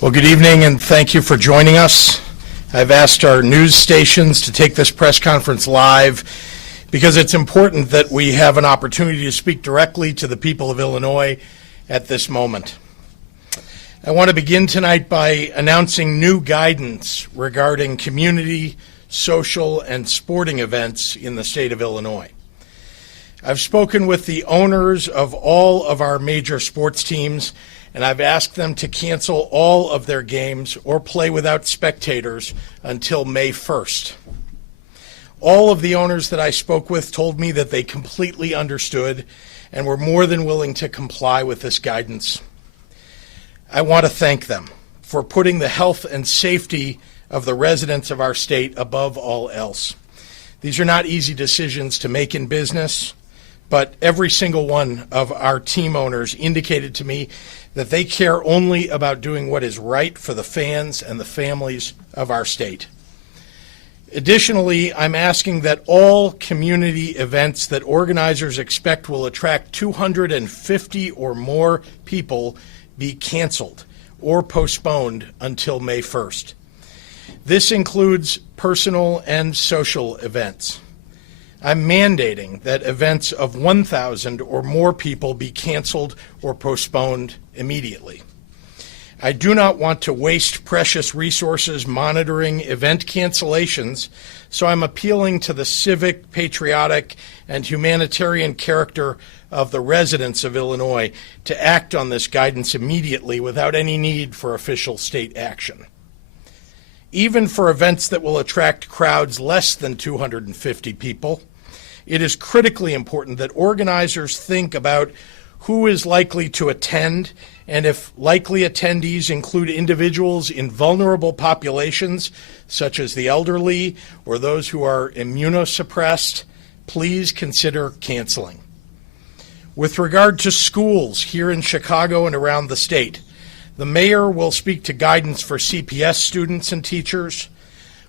Well, good evening, and thank you for joining us. I've asked our news stations to take this press conference live because it's important that we have an opportunity to speak directly to the people of Illinois at this moment. I want to begin tonight by announcing new guidance regarding community, social, and sporting events in the state of Illinois. I've spoken with the owners of all of our major sports teams, and I've asked them to cancel all of their games or play without spectators until May 1st. All of the owners that I spoke with told me that they completely understood and were more than willing to comply with this guidance. I want to thank them for putting the health and safety of the residents of our state above all else. These are not easy decisions to make in business, but every single one of our team owners indicated to me that they care only about doing what is right for the fans and the families of our state. Additionally, I'm asking that all community events that organizers expect will attract 250 or more people be canceled or postponed until May 1st. This includes personal and social events. I'm mandating that events of 1,000 or more people be canceled or postponed immediately. I do not want to waste precious resources monitoring event cancellations, so I'm appealing to the civic, patriotic, and humanitarian character of the residents of Illinois to act on this guidance immediately without any need for official state action. Even for events that will attract crowds less than 250 people, it is critically important that organizers think about who is likely to attend, and if likely attendees include individuals in vulnerable populations, such as the elderly or those who are immunosuppressed, please consider canceling. With regard to schools here in Chicago and around the state, the mayor will speak to guidance for CPS students and teachers.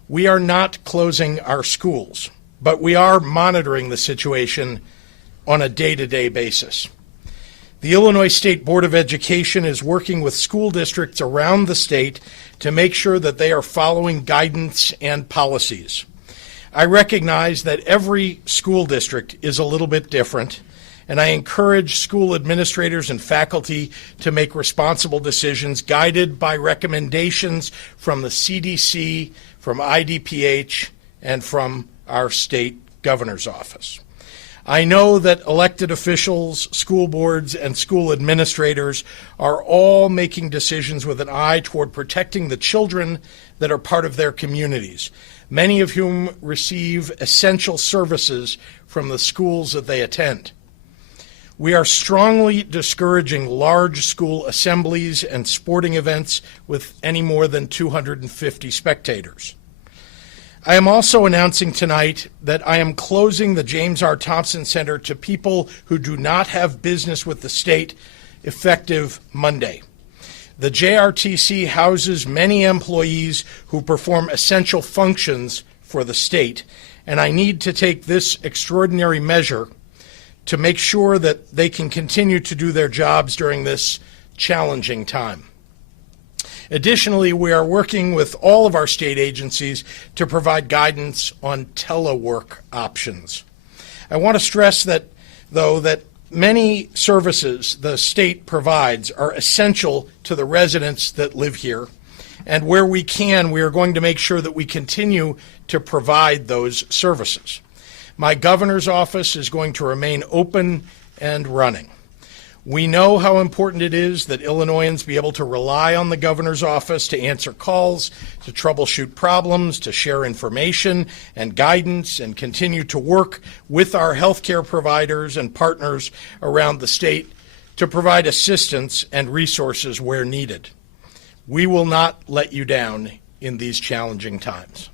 We are not closing our schools, but we are monitoring the situation on a day-to-day basis. The Illinois State Board of Education is working with school districts around the state to make sure that they are following guidance and policies. I recognize that every school district is a little bit different, and I encourage school administrators and faculty to make responsible decisions guided by recommendations from the CDC, from IDPH, and from our state governor's office. I know that elected officials, school boards, and school administrators are all making decisions with an eye toward protecting the children that are part of their communities, many of whom receive essential services from the schools that they attend. We are strongly discouraging large school assemblies and sporting events with any more than 250 spectators. I am also announcing tonight that I am closing the James R. Thompson Center to people who do not have business with the state effective Monday. The JRTC houses many employees who perform essential functions for the state, and I need to take this extraordinary measure to make sure that they can continue to do their jobs during this challenging time. Additionally, we are working with all of our state agencies to provide guidance on telework options. I want to stress that, though, that many services the state provides are essential to the residents that live here, and where we can, we are going to make sure that we continue to provide those services. My governor's office is going to remain open and running. We know how important it is that Illinoisans be able to rely on the governor's office to answer calls, to troubleshoot problems, to share information and guidance, and continue to work with our healthcare providers and partners around the state to provide assistance and resources where needed. We will not let you down in these challenging times.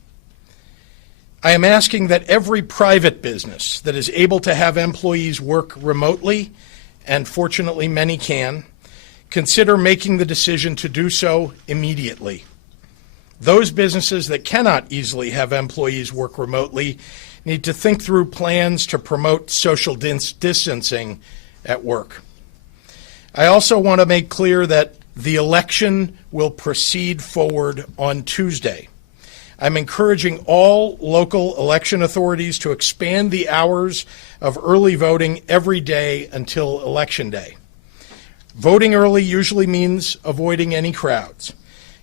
I am asking that every private business that is able to have employees work remotely, and fortunately many can, consider making the decision to do so immediately. Those businesses that cannot easily have employees work remotely need to think through plans to promote social distancing at work. I also want to make clear that The election will proceed forward on Tuesday. I'm encouraging all local election authorities to expand the hours of early voting every day until Election Day. Voting early usually means avoiding any crowds.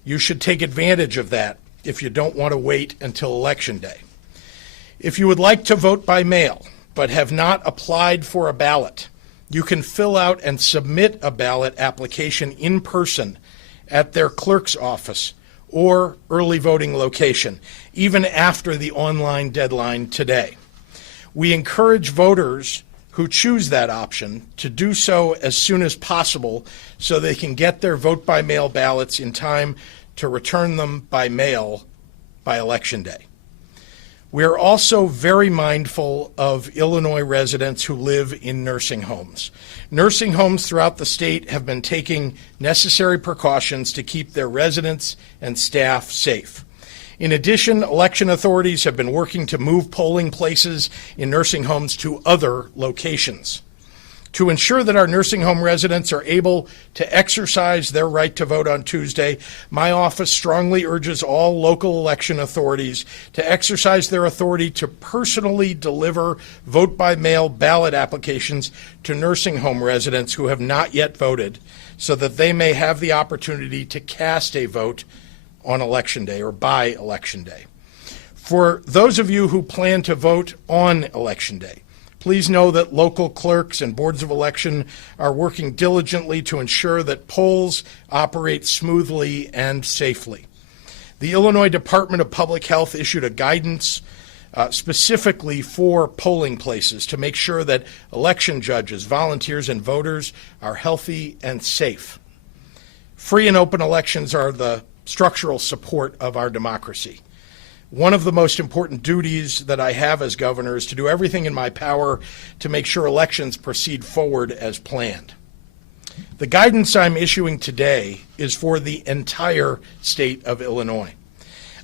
You should take advantage of that if you don't want to wait until Election Day. If you would like to vote by mail but have not applied for a ballot, you can fill out and submit a ballot application in person at their clerk's office or early voting location, even after the online deadline today. We encourage voters who choose that option to do so as soon as possible so they can get their vote-by-mail ballots in time to return them by mail by Election Day. We are also very mindful of Illinois residents who live in nursing homes. Nursing homes throughout the state have been taking necessary precautions to keep their residents and staff safe. In addition, election authorities have been working to move polling places in nursing homes to other locations. To ensure that our nursing home residents are able to exercise their right to vote on Tuesday, my office strongly urges all local election authorities to exercise their authority to personally deliver vote-by-mail ballot applications to nursing home residents who have not yet voted, so that they may have the opportunity to cast a vote on Election Day or by Election Day. For those of you who plan to vote on Election Day, please know that local clerks and boards of election are working diligently to ensure that polls operate smoothly and safely. The Illinois Department of Public Health issued a guidance specifically for polling places to make sure that election judges, volunteers, and voters are healthy and safe. Free and open elections are the structural support of our democracy. One of the most important duties that I have as governor is to do everything in my power to make sure elections proceed forward as planned. The guidance I'm issuing today is for the entire state of Illinois.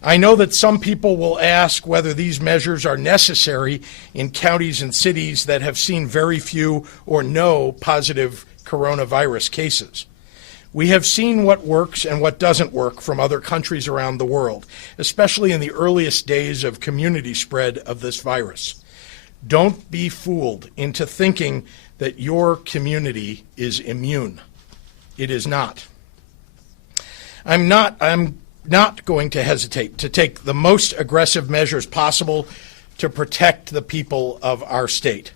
I know that some people will ask whether these measures are necessary in counties and cities that have seen very few or no positive coronavirus cases. We have seen what works and what doesn't work from other countries around the world, especially in the earliest days of community spread of this virus. Don't be fooled into thinking that your community is immune. It is not. I'm not going to hesitate to take the most aggressive measures possible to protect the people of our state.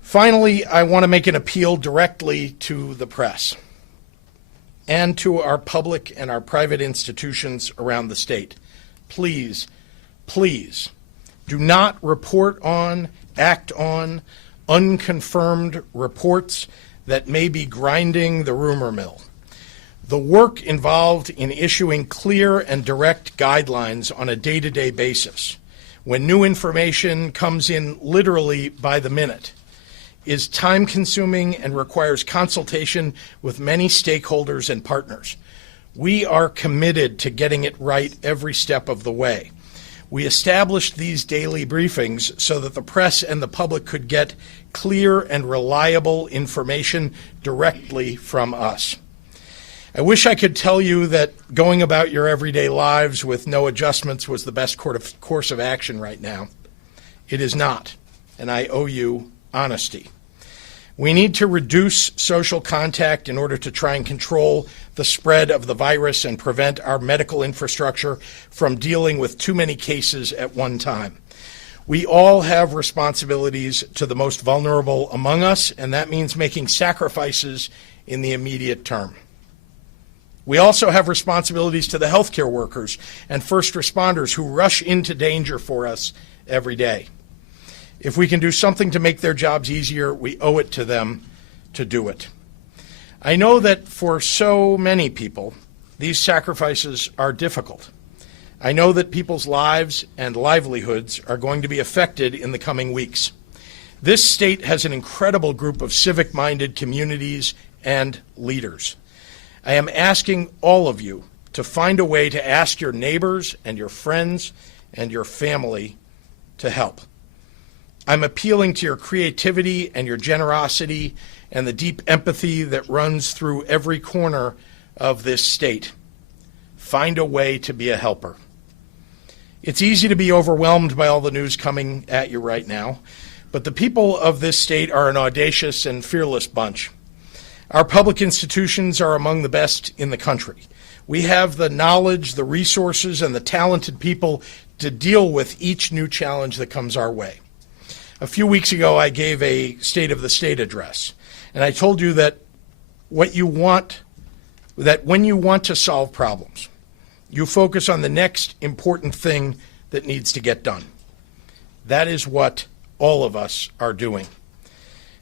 Finally, I want to make an appeal directly to the press and to our public and our private institutions around the state. Please, please, do not report on, act on unconfirmed reports that may be grinding the rumor mill. The work involved in issuing clear and direct guidelines on a day-to-day basis, when new information comes in literally by the minute, is time-consuming and requires consultation with many stakeholders and partners. We are committed to getting it right every step of the way. We established these daily briefings so that the press and the public could get clear and reliable information directly from us. I wish I could tell you that going about your everyday lives with no adjustments was the best course of action right now. It is not, and I owe you honesty. We need to reduce social contact in order to try and control the spread of the virus and prevent our medical infrastructure from dealing with too many cases at one time. We all have responsibilities to the most vulnerable among us, and that means making sacrifices in the immediate term. We also have responsibilities to the healthcare workers and first responders who rush into danger for us every day. If we can do something to make their jobs easier, we owe it to them to do it. I know that for so many people, these sacrifices are difficult. I know that people's lives and livelihoods are going to be affected in the coming weeks. This state has an incredible group of civic-minded communities and leaders. I am asking all of you to find a way to ask your neighbors and your friends and your family to help. I'm appealing to your creativity and your generosity and the deep empathy that runs through every corner of this state. Find a way to be a helper. It's easy to be overwhelmed by all the news coming at you right now, but the people of this state are an audacious and fearless bunch. Our public institutions are among the best in the country. We have the knowledge, the resources, and the talented people to deal with each new challenge that comes our way. A few weeks ago, I gave a State of the State address, and I told you that when you want to solve problems, you focus on the next important thing that needs to get done. That is what all of us are doing.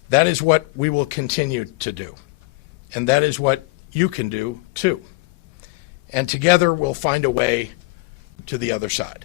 That is what we will continue to do. And that is what you can do too. And together we'll find a way to the other side.